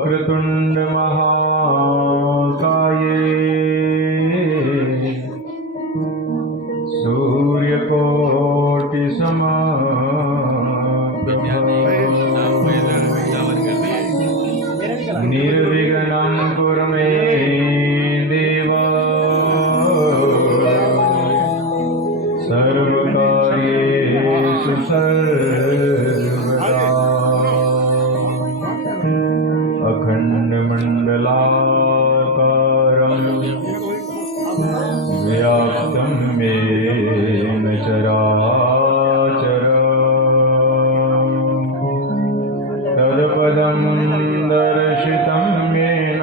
वक्रतुंड महाकाये सूर्यकोटि निर्विघ्नं कुरु मे देव सर्वकार्येषु सर्वदा अखण्डमण्डलाकारं व्याप्तं येन चराचरं तत्पदं दर्शितं येन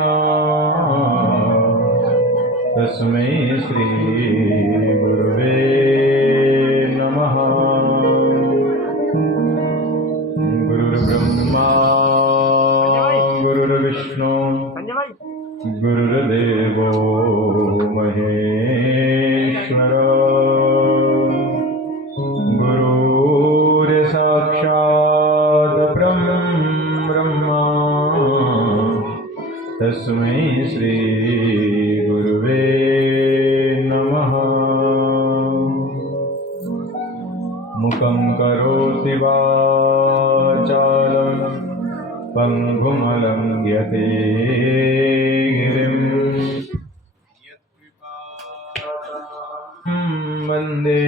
तस्मै श्री गुरुवे नमः। गुरुर्ब्रह्मा गुरुर्विष्णु गुरुर्देवो महेश्वर गुरुर्साक्षात् ब्रह्मा तस्मै श्री गुरुवे नमः। मुखं करोति वाचालं पङ्गुमलङ्घ्यते गिरिं वन्दे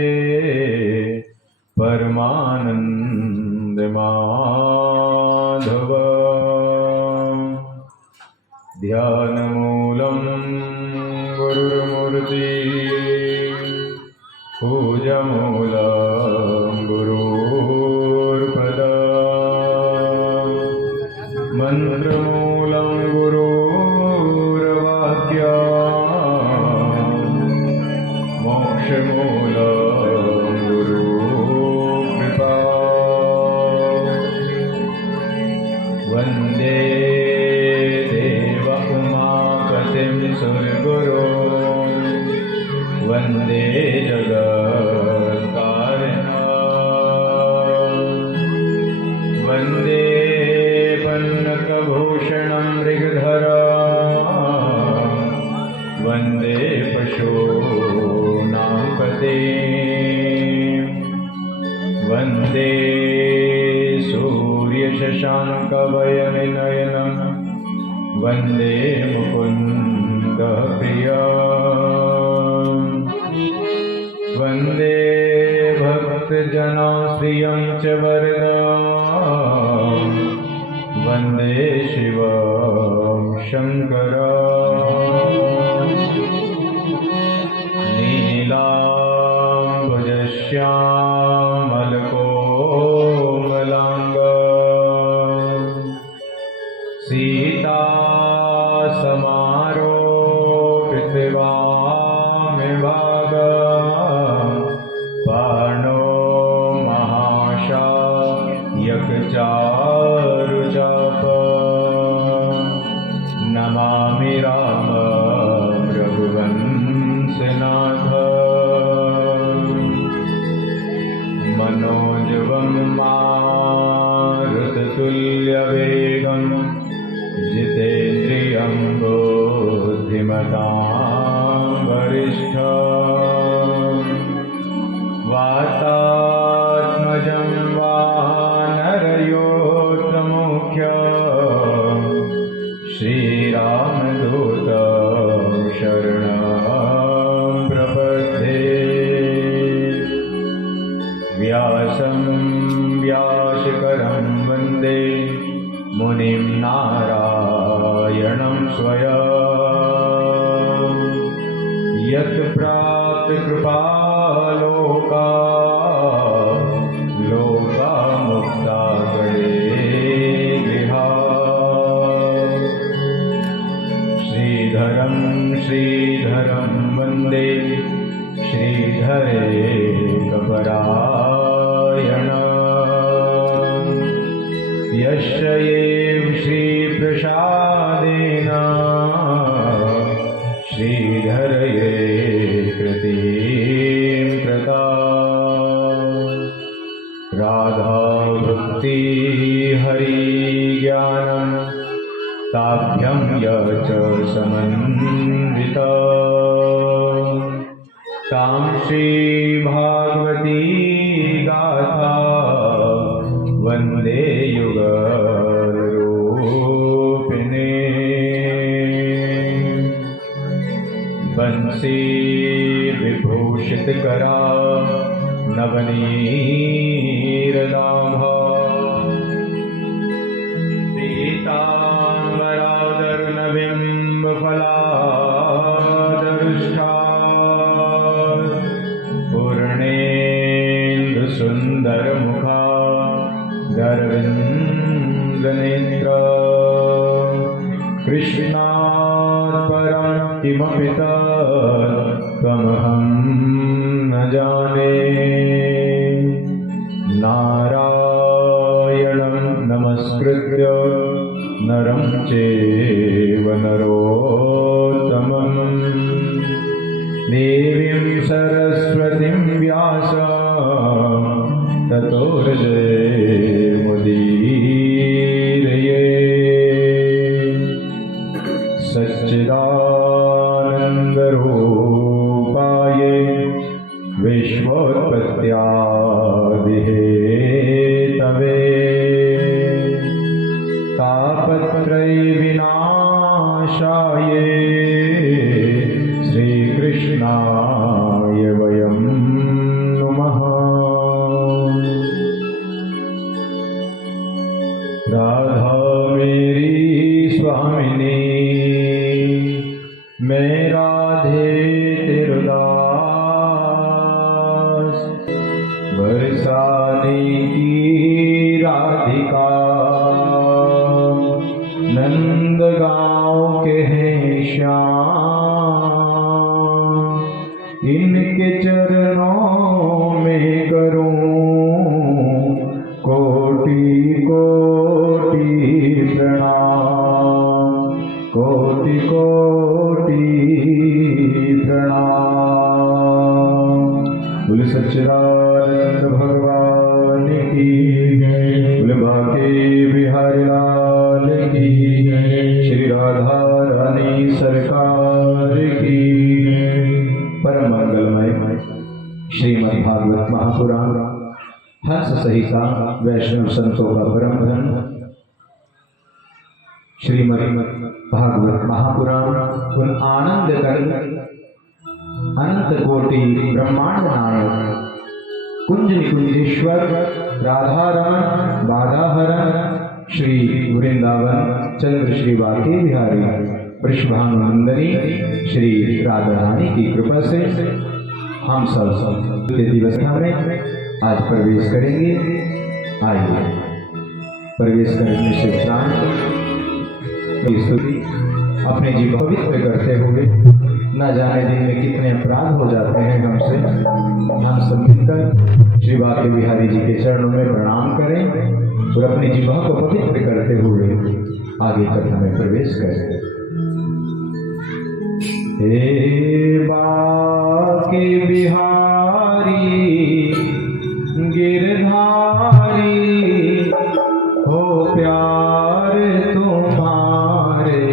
परमानन्दमाधव। ध्यानमूलं गुरुर्मूर्ति पूजमूलं गुरुर्पद मन्त्रमूलं गुरुर्वाक्य मोक्षमूलं गुरुकृपा। वन्दे देवउमापतिं सुरगुरुं वन्दे जगत्कारणं वन्दे पन्नकभूषणं मृगधरं वन्दे पशूनां पतिं वन्दे सूर्यशशाङ्कवयनयनं वन्दे मुकुन्दप्रियं वन्दे भक्तजनाश्रियं च वरदं वन्दे शिवं शङ्करं नीलाम्बुजश्यामलकोमलाङ्गं सीतासमारोपितवामिभागं पाणो महाशायकचारुचाप नमामि रामं रघुवंशनाथ। मनोजवं मारुततुल्यवेगं जितेन्द्रियं बुद्धिमतां वरिष्ठं वातात्मजं वानरयोत्तमुख्यं श्रीरामदूतं शरणं प्रपद्ये। व्यासं व्यासकरं वन्दे मुनिं नारायणं स्वयं यत्प्राप्तकृपालोका लोकामुक्ता गणेभिः। श्रीधरं श्रीधरं वन्दे श्रीधरेकपरायणं यस्य एव श्रीप्रसादेन श्रीधरये कृतिं कृता। राधा भक्ति हरि ज्ञानं ताभ्यं च समन्विता तां श्रीभागवती गाथा वन्दे युगरूपिणे बंसी विभूषितकरा नवनीरदाभा पीताम्बरादरुणबिम्बफलादरुष्टा पूर्णेन्दुसुन्दरमुखा दरविन्दनेत्र कृष्णात् परं किमपि तमहं न जाने नारायणं नमस्कृत्य नरं चैव नरोत्तमं देवीं सरस्वतीं व्यासं ततो हृदयमुदीरये सच्चिदानन्दरूपाय विश्वोत्पत्त्यादिहेतवे तापत्रयविनाशाय श्रीकृष्णाय वयं नुमः। राधा मेरी स्वामिनी मैं राधे तिरुदास बरसाने की राधिका नंदगांव के हैं श्याम इनके चरणों में करूं कोटि कोटि प्रणाम कोटि कोटि प्रणाम। बोले सच्चिदानंद भगवान की जय। बोले बांके बिहारी लाल की जय। श्री राधा रानी सरकार की परम मंगलमय श्रीमद् भागवत महापुराण हंस सहिता वैष्णव संतों का परम धन श्रीमद् भागवत महापुराण उन आनंद कर अनंत कोटि ब्रह्मांड नायक कुंज निकुंजेश्वर राधारमण बाधाहरण श्री वृंदावन चंद्र श्री बांके बिहारी वृषभानुनंदनी श्री राधा रानी की कृपा से हम सब दिवस में आज प्रवेश करेंगे। आइए प्रवेश करने से उपरांत स्तुति अपने जीवन पवित्र करते हुए न जाने दिन में कितने अपराध हो जाते हैं हमसे, हम सब मिलकर श्री बांके बिहारी जी के चरणों में प्रणाम करें और अपनी जीवन को पवित्र करते हुए आगे कथा में प्रवेश करें। हे बांके बिहारी गिरधारी हो प्यार तुम्हारे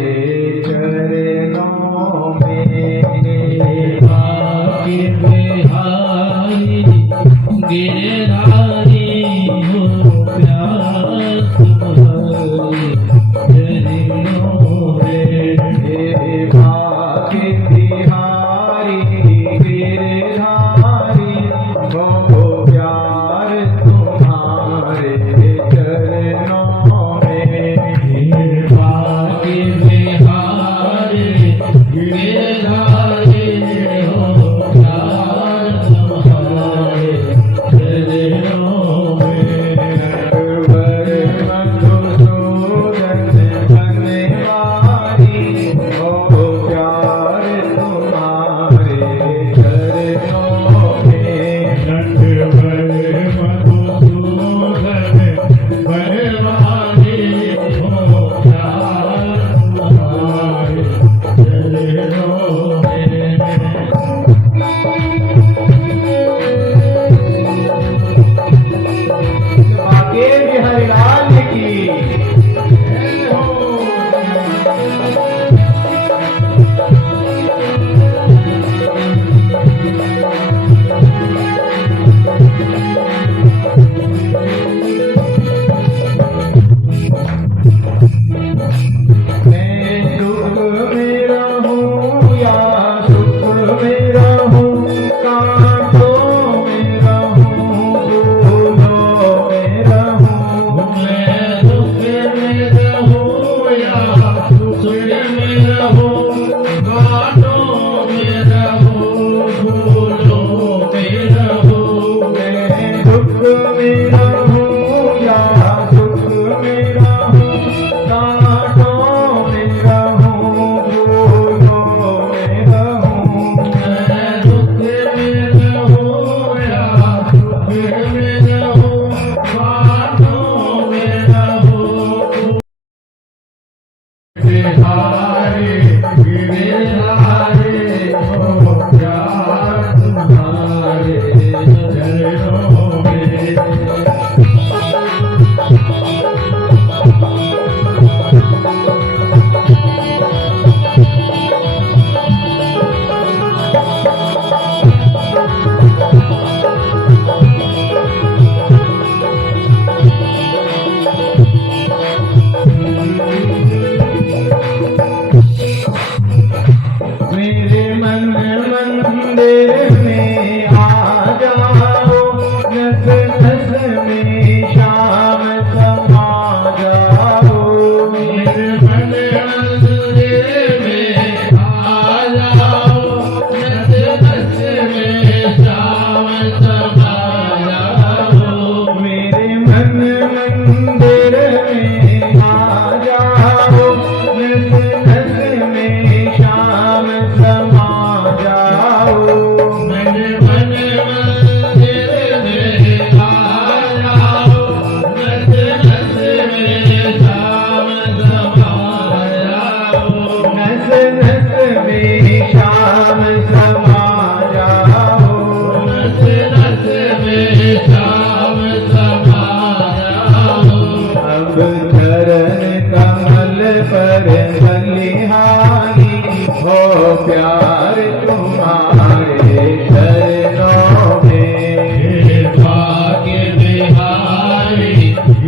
चरणों में। बांके बिहारी गिरधारी हो प्यार तुम्हारे चरणों में। हे बांके बिहारी गिरधारी हो प्यार तुम्हारे चरणों में।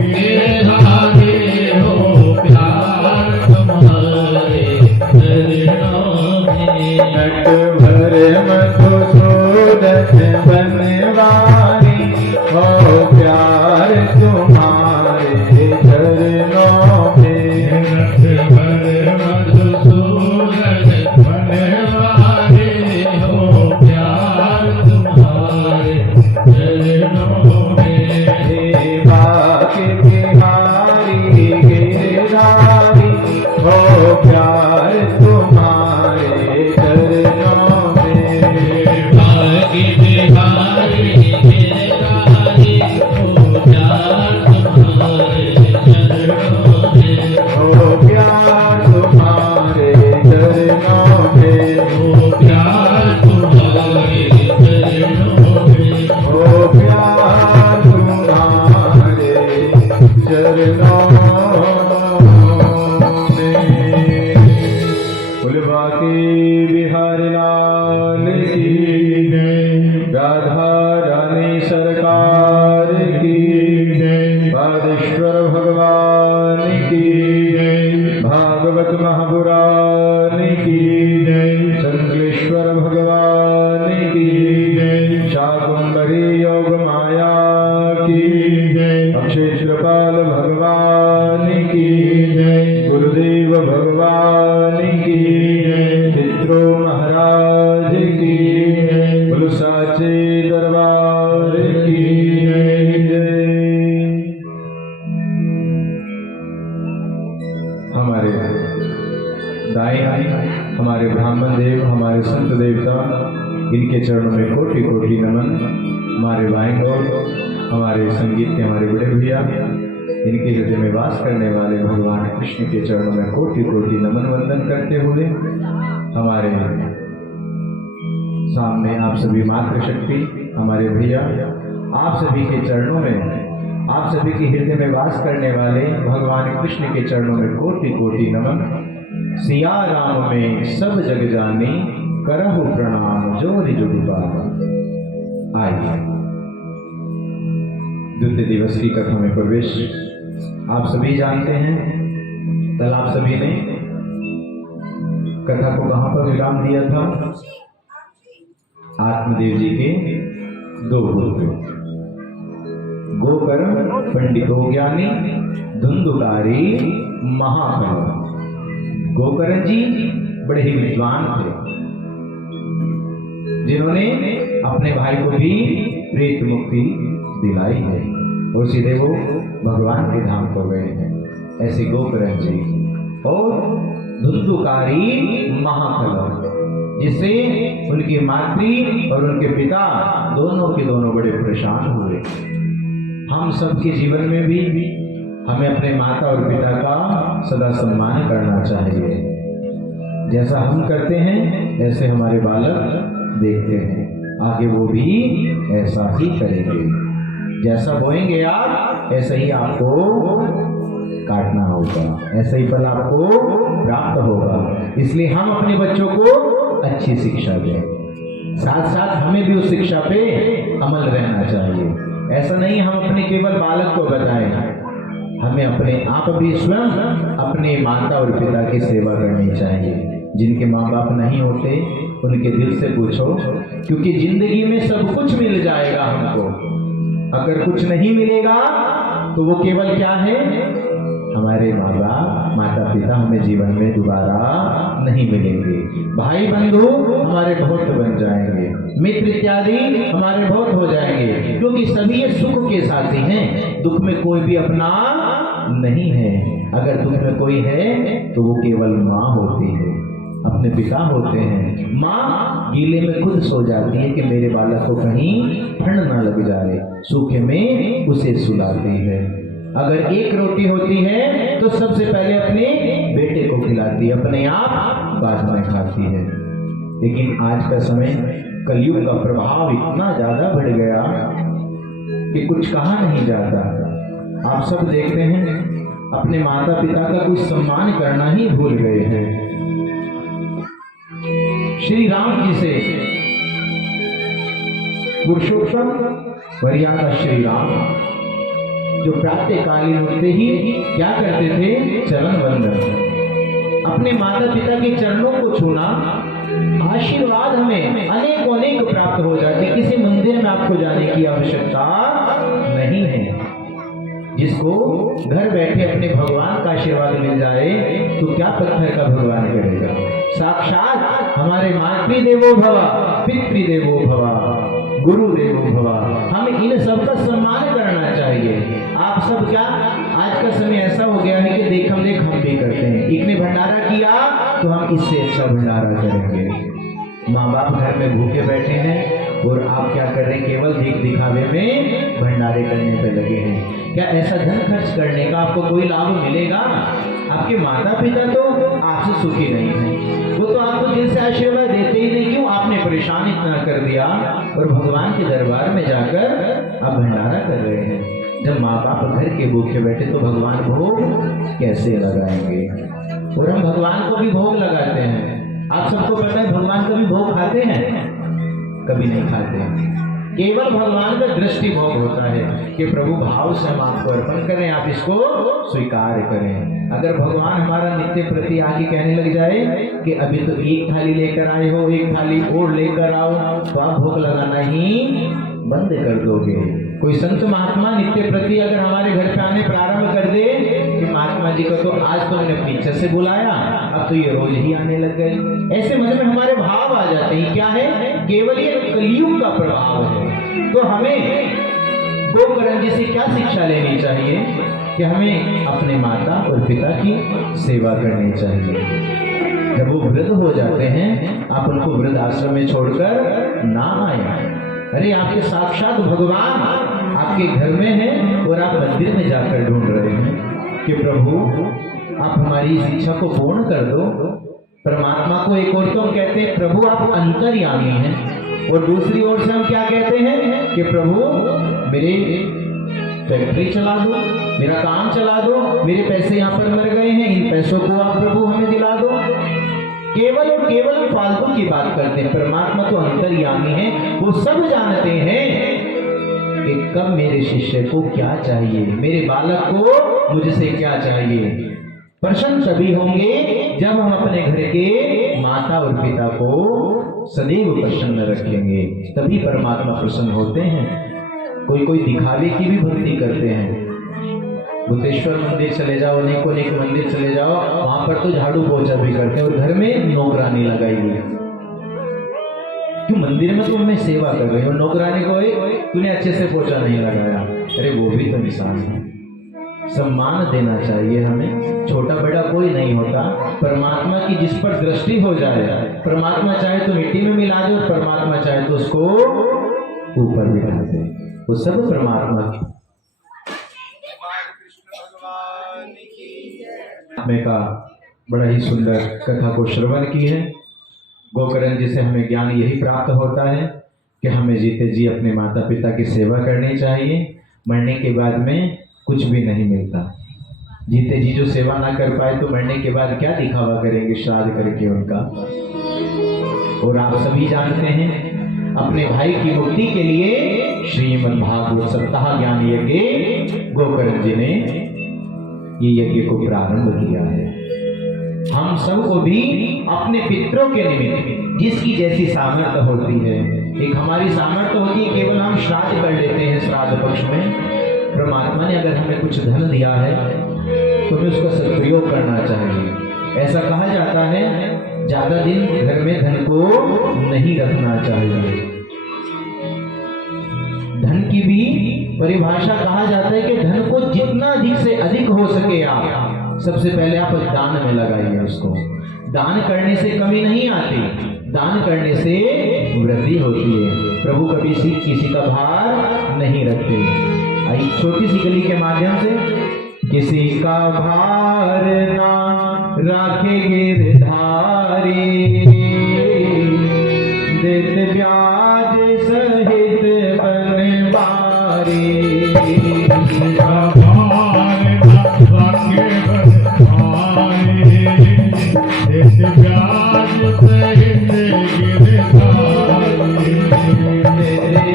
गिरधारी हो प्यार तुम्हारे चरणों में। नटवर मधुसूदन बनवारी हो प्यार तुम्हारे चरणों में। नटवर मधुसूदन बनवारी हो प्यार तुम्हारे चरणों में। देवा के बिहारी गिरधारी हो प्यार तुम्हारे चरणों में। भाग्य बिहारी गिरधारी हो प्यार तुम्हारे चरणों में। हो प्यार तुम्हारे चरणों में। हो प्यार तुम्हारे चरणों में। हो प्यार तुम्हारे चरणों में। फुलवा की बिहारी लाल की जय। राधा रानी सरकार की जय। बादेश्वर भगवान की जय। भागवत महापुराण की जय। संकलेश्वर भगवान की जय। शाकुंभरी योग माया की जय। अक्षेत्रपाल भगवान की जय। गुरुदेव भगवान की जय। चित्रो महाराज की बोलो साचे दरबार की जय। हमारे दाएं हमारे ब्राह्मण देव, हमारे संत देवता, इनके चरणों में कोटि कोटि नमन। हमारे बाएं ओर हमारे संगीत के हमारे बड़े भैया, इनके हृदय में वास करने वाले भगवान कृष्ण के चरणों में कोटि कोटि नमन वंदन करते हुए हमारे सामने आप सभी मातृशक्ति, हमारे भैया, आप सभी के चरणों में, आप सभी के हृदय में वास करने वाले भगवान कृष्ण के चरणों में कोटि कोटि नमन। सिया राम में सब जग जानी, करहु प्रणाम जोरि जुगु पार। आइए द्वितीय दिवस की कथा में प्रवेश। आप सभी जानते हैं, कल आप सभी ने कथा को कहां पर विराम दिया था? आत्मदेव जी के दो पुत्र, गोकर्ण पंडितो ज्ञानी, धुंधुकारी महाफल। गोकर्ण जी बड़े ही विद्वान थे, जिन्होंने अपने भाई को भी प्रेत मुक्ति दिलाई है और सीधे वो भगवान के धाम को गए हैं। ऐसे गोकर्ण जी और धुंधुकारी महाफल, जिससे उनकी मातृ और उनके पिता दोनों के दोनों बड़े परेशान हुए। हम सबके जीवन में भी हमें अपने माता और पिता का सदा सम्मान करना चाहिए। जैसा हम करते हैं ऐसे हमारे बालक देखते हैं, आगे वो भी ऐसा ही करेंगे। जैसा बोएंगे आप, ऐसा ही आपको काटना होगा, ऐसा ही फल आपको प्राप्त होगा। इसलिए हम अपने बच्चों को अच्छी शिक्षा दें, साथ साथ हमें भी उस शिक्षा पे अमल रहना चाहिए। ऐसा नहीं हम अपने केवल बालक को बताएं, हमें अपने आप भी स्वयं अपने माता और पिता की सेवा करनी चाहिए। जिनके माँ बाप नहीं होते उनके दिल से पूछो, क्योंकि जिंदगी में सब कुछ मिल जाएगा हमको, अगर कुछ नहीं मिलेगा तो वो केवल क्या है, हमारे माँ बाप माता पिता हमें जीवन में दोबारा नहीं मिलेंगे। भाई बंधु हमारे बहुत बन जाएंगे, मित्र इत्यादि हमारे बहुत हो जाएंगे, क्योंकि सभी ये सुख के साथी हैं, दुख में कोई भी अपना नहीं है। अगर दुख में कोई है तो वो केवल माँ होती है, अपने पिता होते हैं। माँ गीले में खुद सो जाती है कि मेरे बालक को कहीं ठंड ना लग जाए, सूखे में उसे सुलाती है। अगर एक रोटी होती है तो सबसे पहले अपने बेटे को खिलाती है, अपने आप बाद में खाती है। लेकिन आज का समय कलयुग का प्रभाव इतना ज्यादा बढ़ गया कि कुछ कहा नहीं जाता। आप सब देखते हैं अपने माता पिता का कोई सम्मान करना ही भूल गए हैं। श्री राम जी से पुरुषोत्तम मर्यादा श्री राम जो प्रातःकालीन उठते ही क्या करते थे? चरण वंदन, अपने माता पिता के चरणों को छूना, आशीर्वाद हमें अनेक अनेक प्राप्त हो जाते। किसी मंदिर में आपको जाने की आवश्यकता नहीं है। जिसको घर बैठे अपने भगवान का आशीर्वाद मिल जाए तो क्या पत्थर का भगवान करेगा? साक्षात हमारे मातृदेवो भव, पितृदेवो भव, गुरुदेवो भव। हमें इन सब का सम्मान करना चाहिए। आप सब क्या, आज का समय ऐसा हो गया है कि देखम देख हम भी करते हैं। एक ने भंडारा किया तो हम इससे अच्छा भंडारा करेंगे। माँ बाप घर में भूखे बैठे हैं और आप क्या कर रहे हैं? केवल दिखावे में भंडारे करने पे लगे हैं। क्या ऐसा धन खर्च करने का आपको कोई लाभ मिलेगा? आपके माता पिता तो आपसे सुखी नहीं है, वो तो आपको दिल से आशीर्वाद देते ही नहीं। क्यों? आपने परेशान इतना कर दिया और भगवान के दरबार में जाकर आप भंडारा कर रहे हैं। जब माँ बाप घर के भूखे बैठे तो भगवान भोग कैसे लगाएंगे? और हम भगवान को भी भोग लगाते हैं। आप सबको पता है भगवान कभी भोग खाते हैं? कभी नहीं खाते। केवल भगवान का दृष्टि भोग होता है कि प्रभु भाव से हम आपको अर्पण करें, आप इसको स्वीकार करें। अगर भगवान हमारा नित्य प्रति आगे कहने लग जाए कि अभी तो एक थाली लेकर आए हो, एक थाली और लेकर आओ, तो आप भोग लगाना ही बंद कर दोगे। कोई संत महात्मा नित्य प्रति अगर हमारे घर पे आने प्रारंभ कर दे कि महात्मा जी को तो आज तो हमने अपनी इच्छा से बुलाया, अब तो ये रोज ही आने लग गए, ऐसे मन में हमारे भाव आ जाते हैं। क्या है? केवल ये कलयुग का प्रभाव है। तो हमें गोकर्ण जी से क्या शिक्षा लेनी चाहिए? कि हमें अपने माता और पिता की सेवा करनी चाहिए। जब वो वृद्ध हो जाते हैं, आप उनको वृद्ध आश्रम में छोड़कर ना आए। अरे आपके साक्षात भगवान आपके घर में है और आप मंदिर में जाकर ढूंढ रहे हैं कि प्रभु आप हमारी इस इच्छा को पूर्ण कर दो। परमात्मा को एक ओर तो हम कहते हैं प्रभु आप अंतर्यामी हैं, और दूसरी ओर से हम क्या कहते हैं कि प्रभु मेरे फैक्ट्री चला दो, मेरा काम चला दो, मेरे पैसे यहाँ पर मर गए हैं, इन पैसों को आप प्रभु हमें दिला दो। केवल और केवल फालतू की बात करते हैं। परमात्मा तो अंतर्यामी है, वो सब जानते हैं कि कब मेरे शिष्य को क्या चाहिए, मेरे बालक को मुझसे क्या चाहिए। प्रसन्न तभी होंगे जब हम अपने घर के माता और पिता को सदैव प्रसन्न रखेंगे, तभी परमात्मा प्रसन्न होते हैं। कोई दिखावे की भी भक्ति करते हैं। बुद्धेश्वर मंदिर चले जाओ, अनेकों मंदिर चले जाओ, वहां पर तो झाड़ू पोछा भी करते हैं और घर में नौकरानी लगाई हुई है। क्यों? मंदिर में तुम मैं सेवा कर रही हो, नौकरानी को तूने अच्छे से पोछा नहीं लगाया। अरे वो भी तो इंसान है। सम्मान देना चाहिए हमें। छोटा बड़ा कोई नहीं होता। परमात्मा की जिस पर दृष्टि हो जाए, परमात्मा चाहे तो मिट्टी में मिला दे और परमात्मा चाहे तो उसको ऊपर बिठा दे, वो सब परमात्मा की का बड़ा ही सुंदर कथा को श्रवण की है। गोकर्ण जी से हमें ज्ञान यही प्राप्त होता है कि हमें जीते जी अपने माता पिता की सेवा करनी चाहिए। मरने के बाद में कुछ भी नहीं मिलता। जीते जी जो सेवा ना कर पाए तो मरने के बाद क्या दिखावा करेंगे श्राद्ध करके उनका। और आप सभी जानते हैं अपने भाई की मुक्ति के लिए श्रीमद् भागवत सप्ताह ज्ञान यज्ञ गोकर्ण जी ने ये यज्ञ को प्रारंभ किया है। हम सबको भी अपने पितरों के निमित्त जिसकी जैसी सामर्थ्य होती है, एक हमारी सामर्थ्य होती है केवल हम श्राद्ध कर लेते हैं। श्राद्ध पक्ष में परमात्मा ने अगर हमें कुछ धन दिया है तो हमें उसका सदुपयोग करना चाहिए। ऐसा कहा जाता है ज्यादा दिन घर में धन को नहीं रखना चाहिए। धन की भी परिभाषा कहा जाता है कि धन को जितना अधिक से अधिक हो सके आप सबसे पहले आप दान में लगाइए उसको। दान करने से कमी नहीं आती, दान करने से वृद्धि होती है। प्रभु कभी किसी का भार नहीं रखते। आई छोटी सी गली के माध्यम से किसी का भार ना राखे गिरधारी, देत ब्याज सहित बनवारी।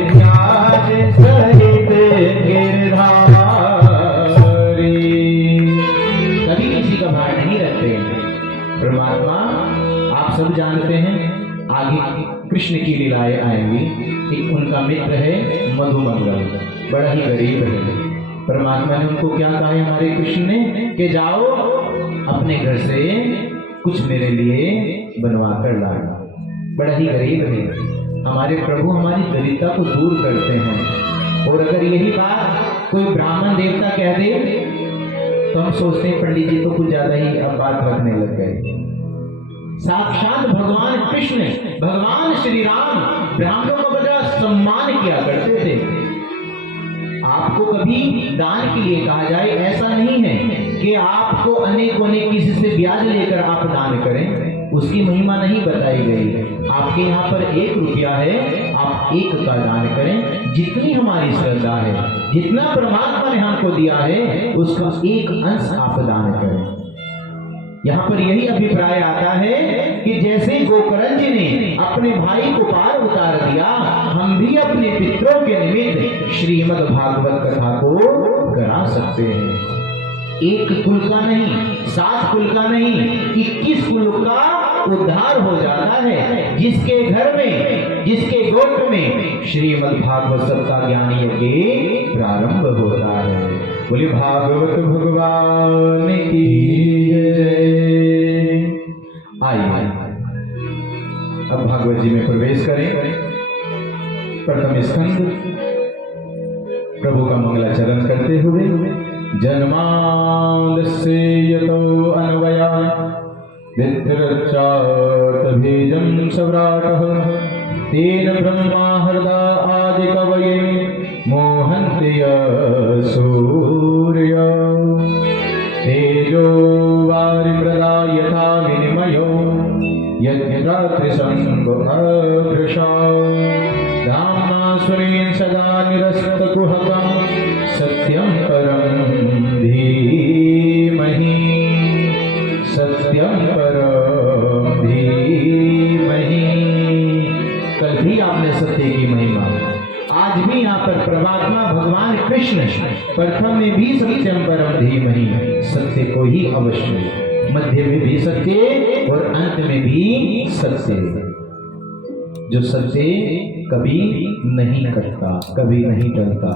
ब्याज सहित गिरधारी परमात्मा आप सब जानते हैं, आगे कृष्ण की लीलाएं आएंगी। एक उनका मित्र है मधुमंगल, बड़ा ही गरीब है। परमात्मा ने उनको क्या कहा है हमारे कृष्ण ने कि जाओ अपने घर से कुछ मेरे लिए बनवा कर लाना। बड़ा ही गरीब है। हमारे प्रभु हमारी दरिद्रता को दूर करते हैं। और अगर यही बात कोई ब्राह्मण देवता कह दे तो हम सोचते हैं पंडित जी तो कुछ ज्यादा ही अब बात रखने लग गए। साक्षात भगवान कृष्ण, भगवान श्री राम ब्राह्मणों का बड़ा सम्मान किया करते थे। आपको कभी दान के लिए कहा जाए ऐसा नहीं है कि आपको अनेक किसी से ब्याज लेकर आप दान करें, उसकी महिमा नहीं बताई गई है। आपके यहाँ पर 1 रुपया है, आप 1 का दान करें। जितनी हमारी श्रद्धा है, जितना परमात्मा ने हमको दिया है, उसका 1 अंश आप दान करें। यहाँ पर यही अभिप्राय आता है कि जैसे गोकर्ण जी ने अपने भाई को पार उतार दिया, हम भी अपने पितरों के निमित्त श्रीमद् भागवत कथा को करा सकते हैं। 1 कुल का नहीं, 7 कुल का नहीं, 21 कुल का उद्धार हो जाता है। जिसके घर में, जिसके गोत्र में श्रीमद् भागवत का ज्ञान यज्ञ प्रारंभ होता है। बोले भागवत भगवान की जय। आइए अब भागवत जी में प्रवेश करें। प्रथम स्कंद प्रभु का मंगलाचरण करते हुए जन्माद्यस्य यतो अन्वयात् विद्रचात बीजं सव्राटः तेन ब्रह्मा हृदा आदि कवये मोहन्ति सूर्य तेजो वारिमृदा यथा विनिमयो यज्ञरात्रिसंगो अदृशा धाम्ना सुरेण सदा निरस्तकुहकं सत्यं परं धीमहि, सत्यं परं धीमहि। कल भी आपने सत्य की महिमा, आज भी यहाँ पर परमात्मा भगवान कृष्ण प्रथम में भी सत्यम परम धीमहि, सत्य को ही अवश्य, मध्य में भी सत्य और अंत में भी सत्य। जो सत्य कभी नहीं कटता, कभी नहीं टलता,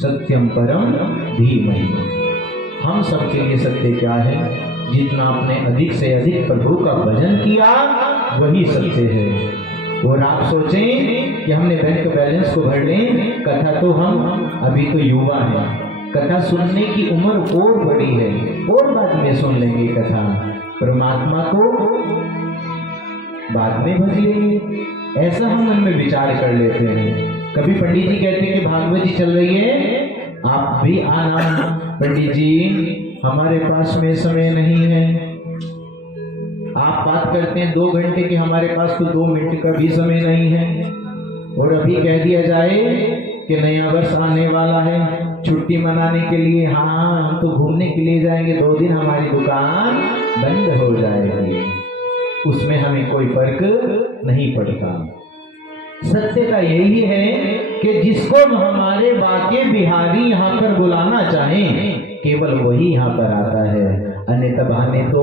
सत्यम परम धीमहि। हम सबके लिए सत्य क्या है? जितना आपने अधिक से अधिक प्रभु का भजन किया वही सत्य है। और आप सोचें कि हमने बैंक बैलेंस को भर लें, कथा तो हम अभी तो युवा हैं, कथा सुनने की उम्र और बड़ी है, और बाद में सुन लेंगे कथा, परमात्मा को बाद में भज लेंगे, ऐसा हम मन में विचार कर लेते हैं। कभी पंडित जी कहते हैं कि भागवत जी चल रही है, आप भी आना। पंडित जी हमारे पास में समय नहीं है। आप बात करते हैं 2 घंटे की, हमारे पास तो 2 मिनट का भी समय नहीं है। और अभी कह दिया जाए कि नया वर्ष आने वाला है, छुट्टी मनाने के लिए, हाँ हम तो घूमने के लिए जाएंगे, 2 दिन हमारी दुकान बंद हो जाएगी, उसमें हमें कोई फर्क नहीं पड़ता। सत्य का यही है कि जिसको हमारे बाके बिहारी यहाँ पर बुलाना चाहें, केवल वही यहाँ पर आता है, अन्यथा बहाने तो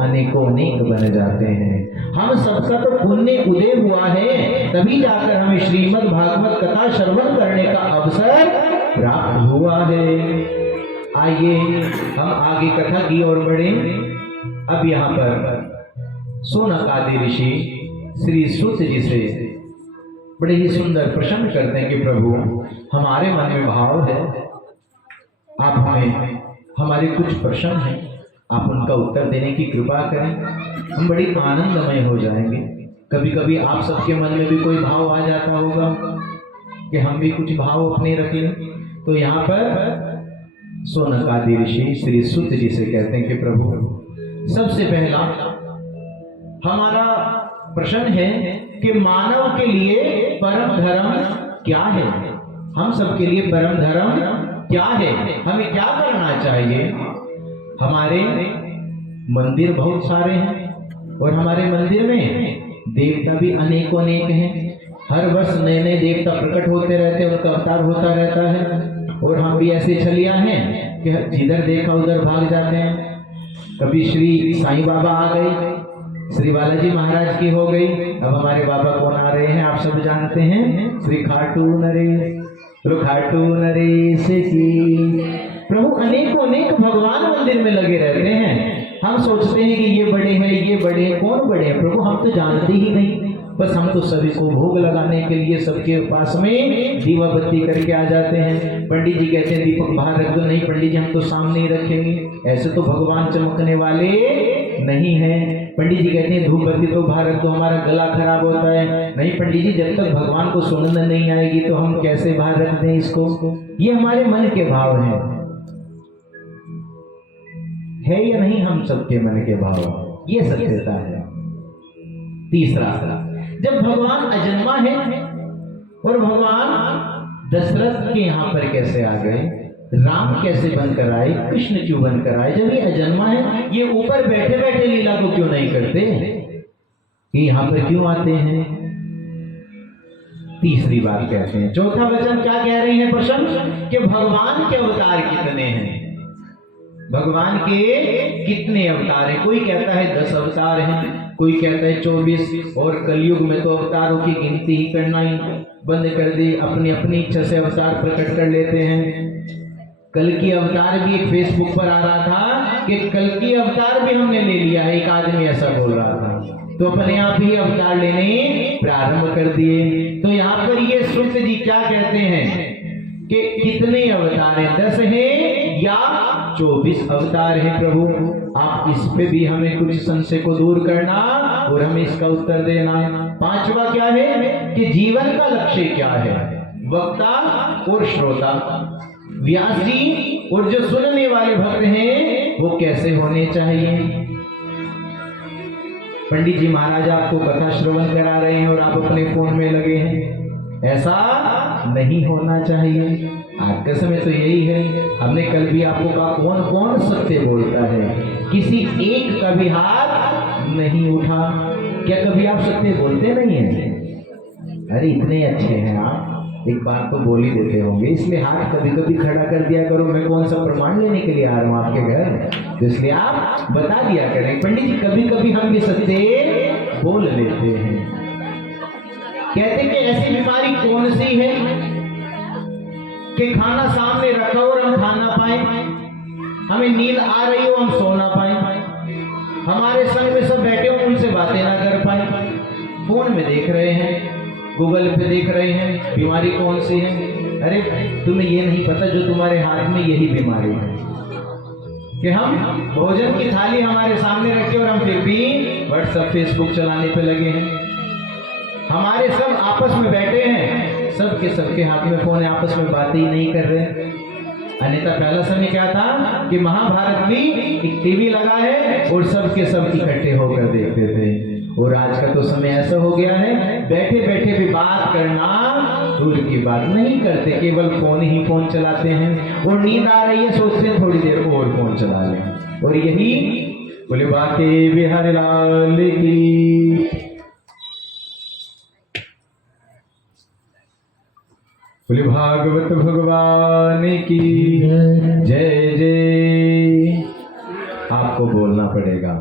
अनेकों अनेक बन जाते हैं। हम सबका तो पुण्य उदय हुआ है, तभी जाकर हमें श्रीमद् भागवत कथा श्रवण करने का अवसर प्राप्त हुआ है। आइए हम आगे कथा की ओर बढ़े। अब यहाँ पर सोनक आदि ऋषि श्री सूत जी से बड़े ही सुंदर प्रश्न करते हैं कि प्रभु हमारे मन में भाव है, आप हमें हमारे कुछ प्रश्न हैं, आप उनका उत्तर देने की कृपा करें, हम बड़ी आनंदमय हो जाएंगे। कभी कभी आप सबके मन में भी कोई भाव आ जाता होगा कि हम भी कुछ भाव अपने रखें। तो यहाँ पर सोनक आदि ऋषि श्री सूत जी से कहते हैं कि प्रभु सबसे पहला हमारा प्रश्न है कि मानव के लिए परम धर्म क्या है? हम सबके लिए परम धर्म क्या है? हमें क्या करना चाहिए? हमारे मंदिर बहुत सारे हैं और हमारे मंदिर में देवता भी अनेकों अनेक हैं। हर वर्ष नए नए देवता प्रकट होते रहते हैं, उनका अवतार होता रहता है। और हम भी ऐसे छलिया हैं कि जिधर देखा उधर भाग जाते हैं। कभी श्री साईं बाबा आ गए, श्री बालाजी महाराज की हो गई। अब हमारे बाबा कौन आ रहे हैं आप सब जानते हैं, श्री खाटू नरेश। तो खाटू नरेश की प्रभु अनेकों अनेक भगवान मंदिर में लगे रहते हैं। हम सोचते हैं कि ये बड़े हैं, ये बड़े हैं। कौन बड़े हैं प्रभु, हम तो जानते ही नहीं। बस हम तो सभी को भोग लगाने के लिए सबके पास में दीवा बत्ती करके आ जाते हैं। पंडित जी कहते हैं दीपक बाहर रख दो। नहीं पंडित जी, हम तो सामने ही रखेंगे, ऐसे तो भगवान चमकने वाले नहीं हैं। पंडित जी कहते हैं धूप बत्ती तो बाहर रख दो, हमारा गला खराब होता है। नहीं पंडित जी, जब तक भगवान को सुगंध नहीं आएगी तो हम कैसे बाहर रख दें इसको। ये हमारे मन के भाव हैं, है या नहीं हम सबके मन के भाव, ये सत्यता है। तीसरा, जब भगवान अजन्मा है और भगवान दशरथ के यहाँ पर कैसे आ गए, राम कैसे बनकर आए, कृष्ण क्यों बनकर आए। जब ये अजन्मा है, ये ऊपर बैठे बैठे लीला को क्यों नहीं करते, ये यहाँ पर क्यों आते हैं। तीसरी बात कहते हैं। चौथा वचन क्या कह रही है प्रश्न, कि भगवान के अवतार कितने हैं। भगवान के कितने अवतार हैं। कोई कहता है 10 अवतार हैं, कोई कहता है 24, और कलयुग में तो अवतारों की गिनती ही करना ही बंद कर दी, अपनी अपनी इच्छा से अवतार प्रकट कर लेते हैं। कल की अवतार भी एक फेसबुक पर आ रहा था कि कल की अवतार भी हमने ले लिया है, एक आदमी ऐसा बोल रहा था, तो अपने आप ही अवतार लेने प्रारंभ कर दिए। तो यहाँ पर ये सूत जी क्या कहते हैं कि कितने अवतार हैं, 10 हैं या 24 अवतार हैं प्रभु। आप इस पे भी हमें कुछ संशय को दूर करना और हमें इसका उत्तर देना। पांचवा क्या है कि जीवन का लक्ष्य क्या है, वक्ता और श्रोता, व्यास जी और जो सुनने वाले भक्त हैं वो कैसे होने चाहिए। पंडित जी महाराज आपको कथा श्रवण करा रहे हैं और आप अपने फोन में लगे हैं, ऐसा नहीं होना चाहिए। आज का समय तो यही है। हमने कल भी आपको कहा कौन कौन सत्य बोलता है, किसी एक का भी हाथ नहीं उठा। क्या कभी आप सत्य बोलते नहीं हैं? अरे इतने अच्छे हैं आप, एक बात तो बोल ही देते होंगे, इसलिए हाथ कभी कभी खड़ा कर दिया करो। मैं कौन सा प्रमाण लेने के लिए आ रहा हूँ आपके घर, तो इसलिए आप बता दिया करें। पंडित जी कभी कभी हम भी सत्य बोल लेते हैं। कहते कि ऐसी बीमारी कौन सी है कि खाना सामने रखा और हम खा ना पाए, हमें नींद आ रही हो हम सो ना पाए, हमारे संग में सब बैठे हो उनसे बातें ना कर पाए, फोन में देख रहे हैं, गूगल पे देख रहे हैं। बीमारी कौन सी है? अरे तुम्हें ये नहीं पता जो तुम्हारे हाथ में यही बीमारी है कि हम भोजन की थाली हमारे सामने रखे और हम फिर भी व्हाट्सएप फेसबुक चलाने पे लगे हैं। हमारे सब आपस में बैठे हैं, सबके हाथ में फोन है, आपस में बातें ही नहीं कर रहे। अन्यथा पहला समय क्या था कि महाभारत भी एक टीवी लगा है और सबके सब इकट्ठे होकर देखते थे। और आज का तो समय ऐसा हो गया है, बैठे बैठे भी बात करना दूर की बात, नहीं करते, केवल फोन ही फोन चलाते हैं। और नींद आ रही है, सोचते हैं थोड़ी देर और फोन चला लें। और यही बोले बाके बिहारी लाल की, बोले भागवत भगवान की जय जय। आपको बोलना पड़ेगा,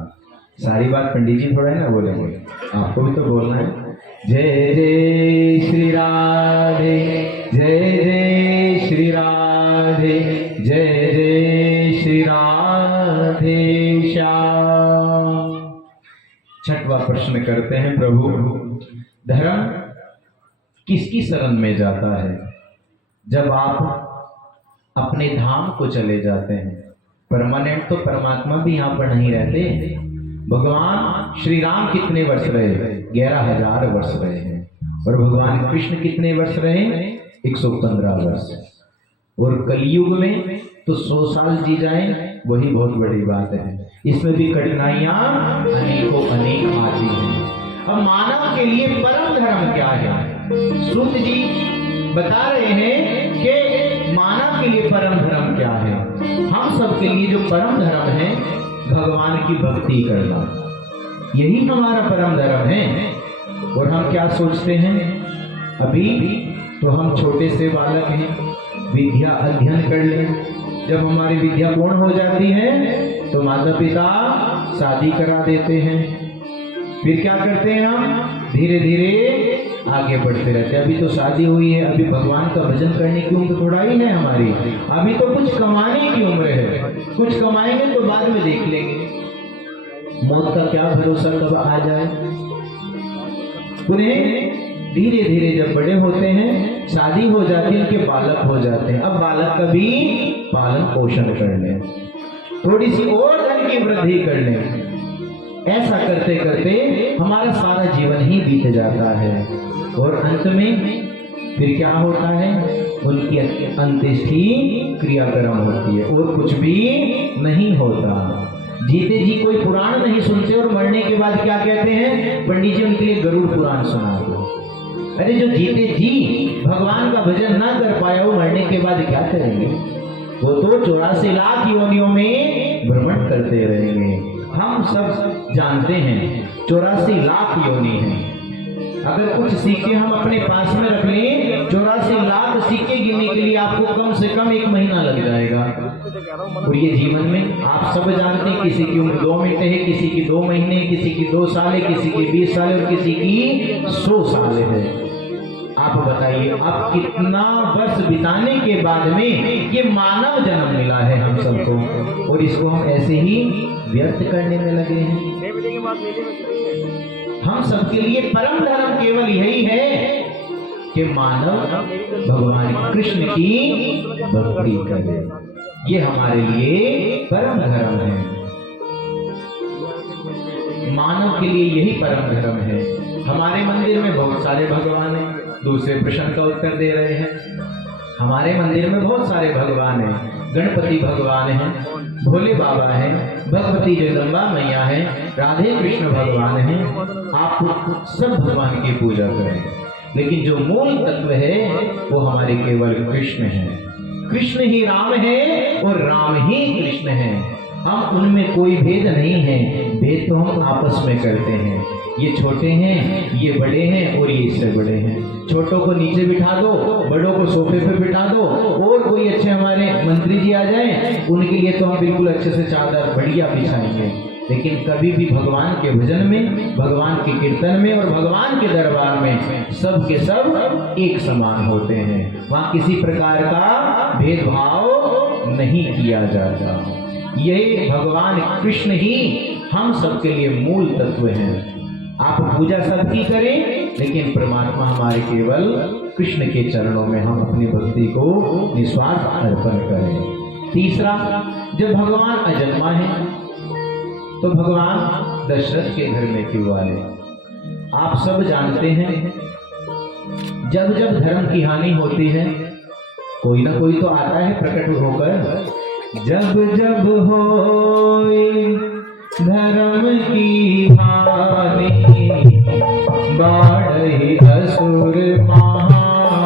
सारी बात पंडित जी थोड़ा है ना बोलेंगे, आपको भी तो बोलना है। जय जय श्री राधे, जय जय श्री राधे, जय जय श्री राधे श्याम। छठवां प्रश्न करते हैं, प्रभु धर्म किसकी शरण में जाता है जब आप अपने धाम को चले जाते हैं। परमानेंट तो परमात्मा भी यहाँ पर नहीं रहते। भगवान श्री राम कितने वर्ष रहे? 11,000 वर्ष रहे हैं। और भगवान कृष्ण कितने वर्ष रहे? 115 वर्ष। और कलयुग में तो 100 साल जी जाए वही बहुत बड़ी बात है। इसमें भी कठिनाइयां अनेकों अनेक आती हैं। अब मानव के लिए परम धर्म क्या है? सूत जी बता रहे हैं कि मानव के लिए परम धर्म क्या है। हम सबके लिए जो परम धर्म है भगवान की भक्ति करना, यही हमारा परम धर्म है। और हम क्या सोचते हैं, अभी तो हम छोटे से बालक हैं, विद्या अध्ययन कर लें। जब हमारी विद्या पूर्ण हो जाती है तो माता पिता शादी करा देते हैं, फिर क्या करते हैं हम? धीरे धीरे आगे बढ़ते रहते हैं। अभी तो शादी हुई है, अभी भगवान का भजन करने की उम्र थोड़ा ही है हमारी, अभी तो कुछ कमाने की उम्र है, कुछ कमाएंगे तो बाद में देख लेंगे। मौत का क्या भरोसा कब आ जाए। उन्हें धीरे धीरे जब बड़े होते हैं, शादी हो जाती है, उनके बालक हो जाते हैं। अब बालक का भी पालन पोषण कर लें, थोड़ी सी और धन की वृद्धि कर लें। ऐसा करते करते हमारा सारा जीवन ही बीत जाता है और अंत में फिर क्या होता है? उनकी अंत्येष्टि क्रियाक्रम होती है और कुछ भी नहीं होता। जीते जी कोई पुराण नहीं सुनते और मरने के बाद क्या कहते हैं? पंडित जी उनके लिए गरुड़ पुराण सुना दो। अरे जो जीते जी भगवान का भजन ना कर पाया, वो मरने के बाद क्या करेंगे? वो तो 84 लाख योनियों में भ्रमण करते रहेंगे। हम सब जानते हैं 84 लाख योनि हैं। अगर कुछ सिक्के हम अपने पास में रख लें, 84 लाख सिक्के गिनने के लिए आपको कम से कम 1 महीना लग जाएगा। और ये जीवन में आप सब जानते हैं, किसी की उम्र 2 मिनट है, किसी की 2 महीने, किसी की 2 साल, किसी की 20 साल और किसी की 100 साल है। आप बताइए, अब कितना वर्ष बिताने के बाद में ये मानव जन्म मिला है हम सबको, और इसको हम ऐसे ही व्यर्थ करने में लगे हैं। हम सबके लिए परम धर्म केवल यही है कि मानव भगवान कृष्ण की भक्ति करे। ये हमारे लिए परम धर्म है। मानव के लिए यही परम धर्म है। हमारे मंदिर में बहुत सारे भगवान हैं। दूसरे प्रश्न का उत्तर दे रहे हैं। हमारे मंदिर में बहुत सारे भगवान हैं। गणपति भगवान हैं, भोले बाबा हैं, भगवती जगदम्बा मैया हैं, राधे कृष्ण भगवान हैं। आप सब भगवान की पूजा करें, लेकिन जो मूल तत्व है वो हमारे केवल कृष्ण है। कृष्ण ही राम है और राम ही कृष्ण है। हम उनमें कोई भेद नहीं है। भेद तो हम आपस में करते हैं। ये छोटे हैं, ये बड़े हैं और ये इससे बड़े हैं। छोटों को नीचे बिठा दो, बड़ों को सोफे पे बिठा दो, और कोई अच्छे हमारे मंत्री जी आ जाएं, उनके लिए तो हम बिल्कुल अच्छे से चादर बढ़िया बिछाएंगे। लेकिन कभी भी भगवान के भजन में, भगवान के कीर्तन में और भगवान के दरबार में सब के सब एक समान होते हैं। वहाँ किसी प्रकार का भेदभाव नहीं किया जाता। यही भगवान कृष्ण ही हम सबके लिए मूल तत्व हैं। आप पूजा सबकी करें, लेकिन परमात्मा हमारे केवल कृष्ण के चरणों में हम अपनी भक्ति को निस्वार्थ अर्पण करें। तीसरा, जब भगवान अजन्मा है तो भगवान दशरथ के घर में क्यों आए? आप सब जानते हैं, जब जब धर्म की हानि होती है, कोई ना कोई तो आता है प्रकट होकर। जब जब होए धर्म की हानि, बाढ़े असुर महाभिमानी।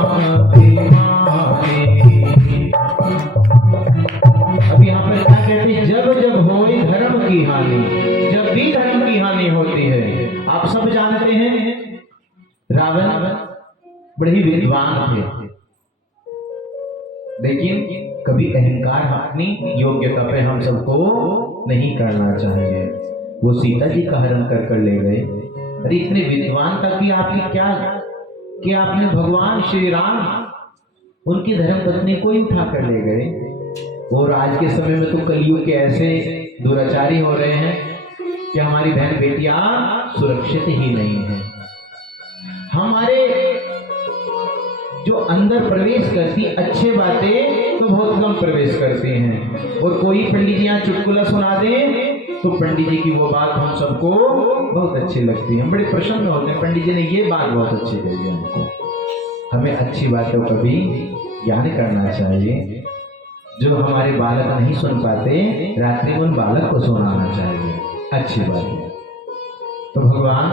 अब यहाँ पर क्या कहते हैं? जब जब होए धर्म की हानि। जब भी धर्म की हानि होती है, आप सब जानते हैं रावण बड़े ही विद्वान थे, लेकिन कभी अहंकार अपनी योग्यता पे हम सबको नहीं करना चाहिए। वो सीता जी का हरण कर ले गए। अरे इतने विद्वान था कि आपने क्या कि आपने भगवान श्री राम, उनकी धर्म पत्नी को ही उठा कर ले गए। और आज के समय में तो कलयुग के ऐसे दुराचारी हो रहे हैं कि हमारी बहन बेटियां सुरक्षित ही नहीं है। हमारे जो अंदर प्रवेश करती अच्छे बातें तो बहुत कम प्रवेश करते हैं। और कोई पंडित जी यहाँ चुटकुला सुना दे तो पंडित जी की वो बात हम सबको बहुत अच्छी लगती है। हम बड़े प्रसन्न होते हैं, पंडित जी ने ये बात बहुत अच्छी कही है हमको। हमें अच्छी बातों का भी ज्ञान करना चाहिए। जो हमारे बालक नहीं सुन पाते, रात्रि में उन बालक को सुनाना चाहिए अच्छी बात है। तो भगवान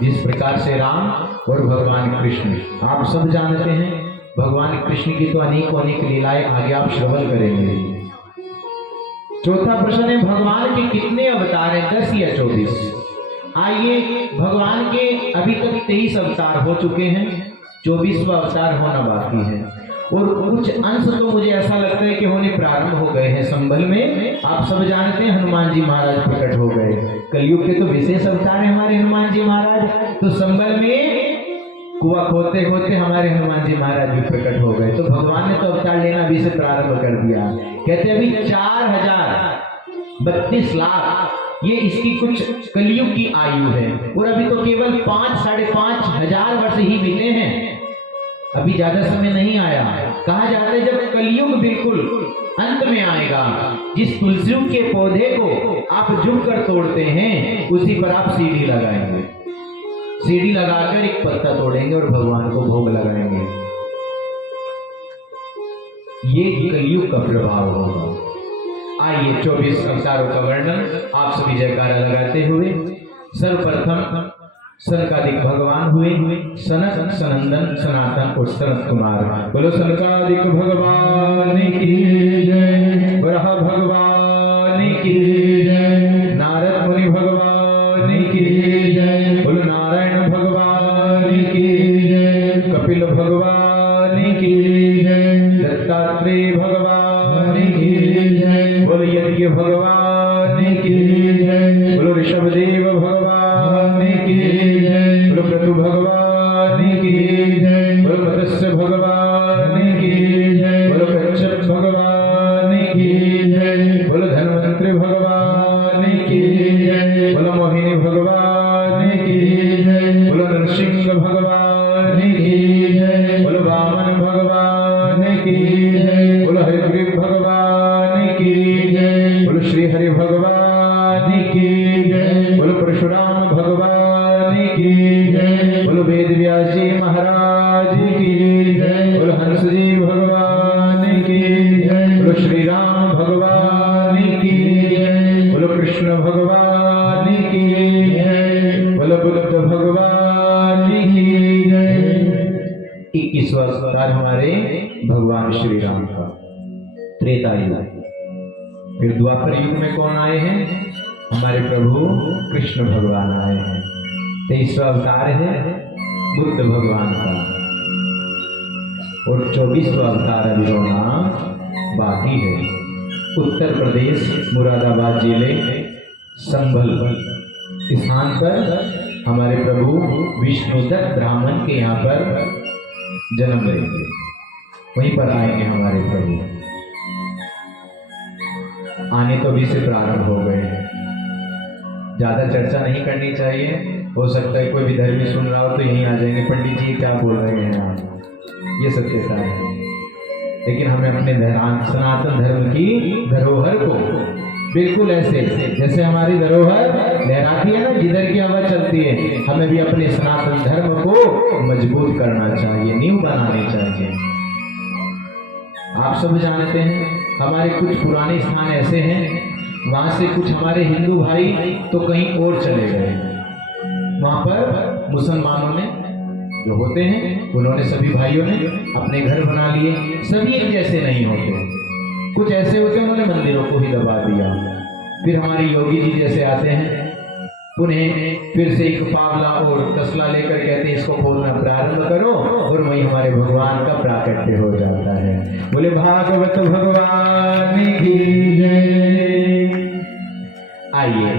जिस प्रकार से राम और भगवान कृष्ण, आप सब जानते हैं भगवान कृष्ण की तो अनेक लीलाएं आगे आप श्रवण करेंगे। चौथा प्रश्न है, भगवान के कितने अवतार हैं? 10 या 24? आइए, भगवान के अभी तक 23 अवतार हो चुके हैं, 24वां अवतार होना बाकी है। और कुछ अंश तो मुझे ऐसा लगता है कि होने प्रारंभ हो गए हैं। संभल में आप सब जानते हैं हनुमान जी महाराज प्रकट हो गए। कलयुग के तो विशेष अवतार है हमारे हनुमान जी महाराज। तो संभल में कुआ खोदते खोदते हमारे हनुमान जी महाराज भी प्रकट हो गए। तो भगवान ने तो अवतार लेना भी से प्रारंभ कर दिया। कहते अभी 4032 लाख ये इसकी कुछ कलयुग की आयु है, और अभी तो केवल 5-5.5 हजार वर्ष ही बीते हैं। अभी ज्यादा समय नहीं आया। कहा जाता है जब कलयुग बिल्कुल अंत में आएगा, जिस तुलसी के पौधे को आप झुककर तोड़ते हैं उसी पर आप सीढ़ी लगाएंगे। सीढ़ी लगाकर एक पत्ता तोड़ेंगे और भगवान को भोग लगाएंगे। ये कलयुग का प्रभाव होगा। आइए 24 अवतारों का वर्णन आप सभी जयकारा लगाते हुए। सर्वप्रथम सनकादिक भगवान हुए सनत सनंदन सनातन और सनत कुमार। बोलो सनकादिक भगवान की जय, ब्रह्म भगवान की जय, नारद मुनि भगवान की जय, बोलो नारायण भगवान की जय, कपिल भगवान की जय, दत्तात्रेय भगवान की जय, बोलो यज्ञ भगवान की जय, बोलो ऋषभदेव भगवान की जय, बोलो प्रतु भगवान की जय, बोलो मत्स्य भगवान की जय, बोलो कच्छप भगवान की जय, बोलो धन्वंतरि भगवान की जय, बोलो मोहिनी भगवान की जय, बोलो नरसिंह भगवान की जय, बोलो वामन भगवान की जय, बोलो हरिग्रीव भगवान की जय, बोलो श्री हरि भगवान की जय, बोलो परशुराम भगवान की जय, बोलो वेद व्यास जी महाराज की जय, बोलो हंस जी भगवान की जय, बोलो श्री राम भगवान की जय, बोलो कृष्ण भगवान की जय, बोलो बुद्ध भगवान की जय। 21वां अवतार हमारे भगवान श्री राम का। त्रेता युग। फिर द्वापर युग में कौन आए हैं? हमारे प्रभु कृष्ण भगवान आए हैं। 23वां अवतार है बुद्ध भगवान का, और 24वां अवतार अभी होना बाकी है। उत्तर प्रदेश मुरादाबाद जिले संभल स्थान पर हमारे प्रभु विष्णुदत्त ब्राह्मण के यहाँ पर जन्म लेंगे। वहीं पर आएंगे हमारे प्रभु। आने तो अभी से प्रारंभ हो गए हैं। ज्यादा चर्चा नहीं करनी चाहिए। हो सकता है कोई भी धर्मी सुन रहा हो तो यहीं आ जाएंगे, पंडित जी क्या बोल रहे हैं आप। ये सत्यता है। लेकिन हमें अपने सनातन धर्म की धरोहर को बिल्कुल ऐसे जैसे हमारी धरोहर लहराती है ना, जिधर की हवा चलती है, हमें भी अपने सनातन धर्म को मजबूत करना चाहिए, नींव बनानी चाहिए। आप सब जानते हैं हमारे कुछ पुराने स्थान ऐसे हैं, वहां से कुछ हमारे हिंदू भाई तो कहीं और चले गए। वहां पर मुसलमानों ने जो होते हैं, उन्होंने सभी भाइयों ने अपने घर बना लिए। सभी एक जैसे नहीं होते, कुछ ऐसे होते हैं उन्होंने मंदिरों को ही दबा दिया। फिर हमारे योगी जी जैसे आते हैं, उन्हें फिर से एक पावला और तसला लेकर कहते हैं इसको खोलना प्रारंभ करो, और वही हमारे भगवान का प्राकट्य हो जाता है। बोले भागवत भगवान की जय। आइए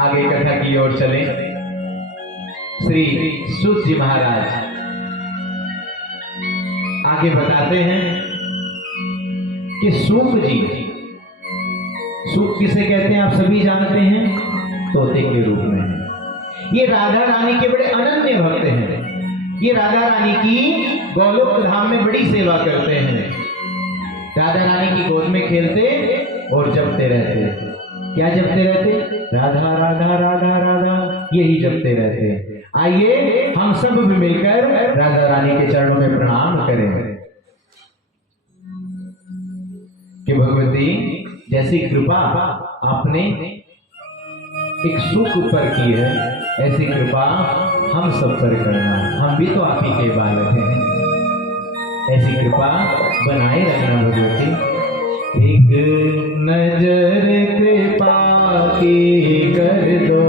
आगे कथा की ओर चलें। श्री सूत जी महाराज आगे बताते हैं कि सूत जी, सूत किसे कहते हैं आप सभी जानते हैं, तोते के रूप में है। ये राधा रानी के बड़े अनन्य भक्त हैं। ये राधा रानी की गोलोक धाम में बड़ी सेवा करते हैं। राधा रानी की गोद में खेलते और जपते रहते। क्या जपते रहते? राधा राधा राधा राधा, यही जपते रहते। आइए हम सब भी मिलकर राधा रानी के चरणों में प्रणाम करें कि भगवती जैसी कृपा आपने एक सुख पर की है, ऐसी कृपा हम सब पर करना। हम भी तो आप ही के बालक हैं, ऐसी कृपा बनाए रखना भगवती। एक नजर कृपा की कर दो,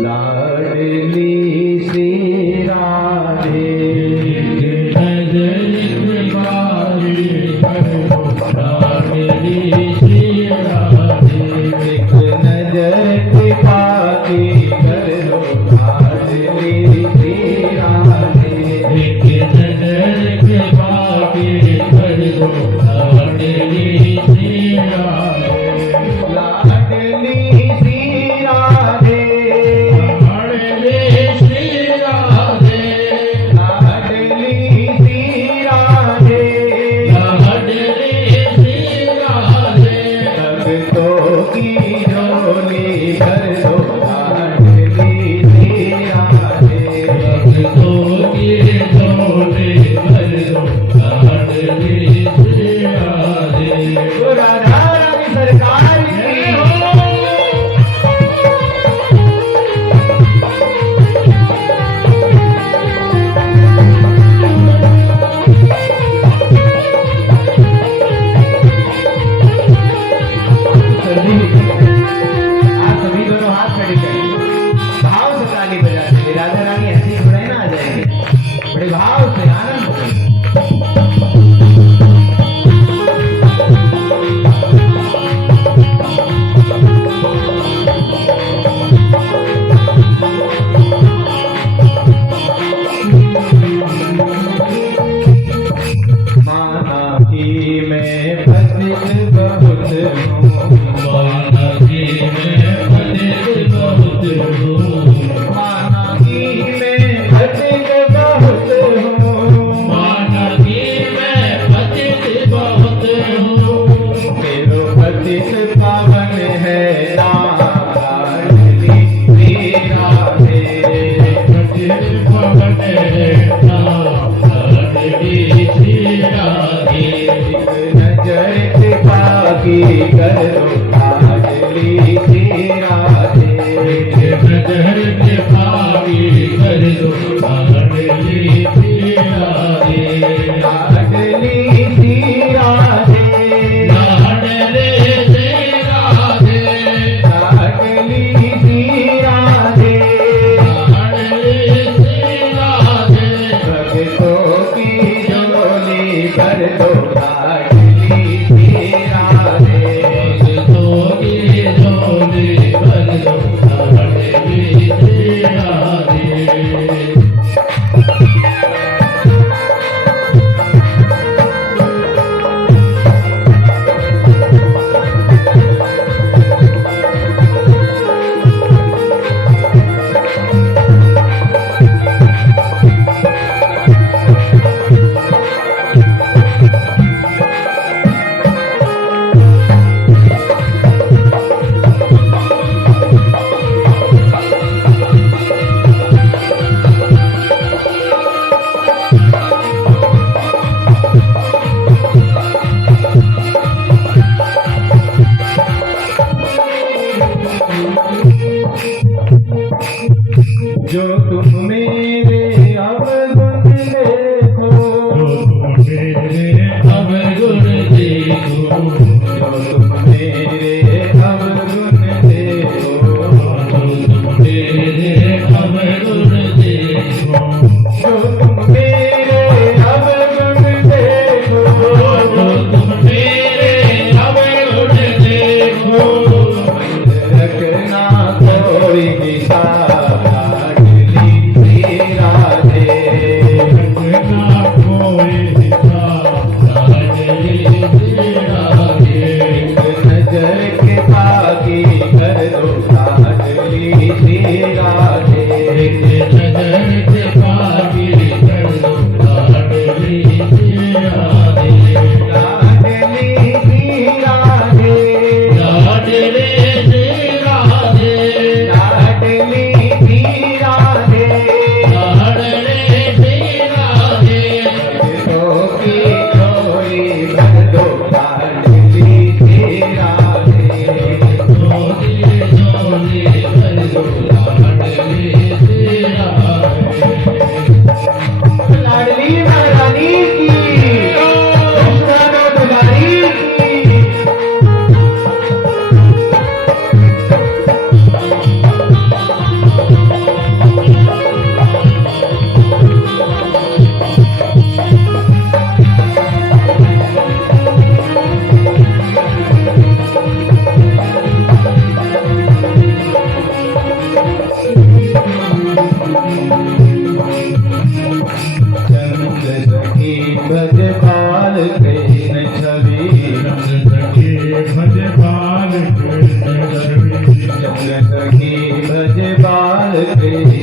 लाडली सी राधे। भक्तों की झोली भर दो लाडली श्री राधे। भक्तों की झोली भर दो लाडली श्री राधे। तो राधा रानी सरकार की आप सभी दोनों हाथ खड़े करें, भाव से ताली बजाते। राधा रानी ऐसे ही थोड़ा ही ना आ जाएंगे, बड़े भाव से आनंद से। माना कि मैं पतित बहुत हूँ, माना कि मैं पतित बहुत हूँ। माना कि मैं पतित बहुत हूँ, माना कि मैं पतित बहुत हूँ। मेरो पतित पावन है नाम लाडली श्री राधे। पतित पावन है नाम लाडली श्री राधे। नजर कृपा की करो लाडली श्री राधे। नजर कृपा की कर दो लाडली श्री राधे। लाडली श्री राधे। लाडले श्री राधे। लाडली श्री राधे। लाडले श्री राधे। भक्तों की झोली भर दो लाडली श्री राधे। भक्तों की झोली भर दो लाडली श्री राधे। जो तुम मेरे अवगुण देखो, मेरे अवगुण देखो। जो तुम मेरे अवगुण देखो, मेरे अवगुण देखो। जो तुम मेरे अवगुण देखो, तुम मेरे अवगुण देखो। रखना कोई हिसाब लाडली श्री राधे। रखना कोई हिसाब लाडली श्री राधे। नजर के पाकी कर दो लाडली श्री राधे। नजर के पागी कर दो लाडली श्री राधे। लाडली श्री राधे। लाडले श्री राधे। लाडली श्री राधे। लाडले श्री राधे। भक्तों की झोली भर दो लाडली श्री राधे। झोली झोली भर दो लाडली श्री राधे। लाडली महारानी की, कृष्णा दुलारी की। चंद्र की भज बाल कृष्ण छवि। भज बाल कृष्ण छवि। चंद्र की भज बाल कृष्ण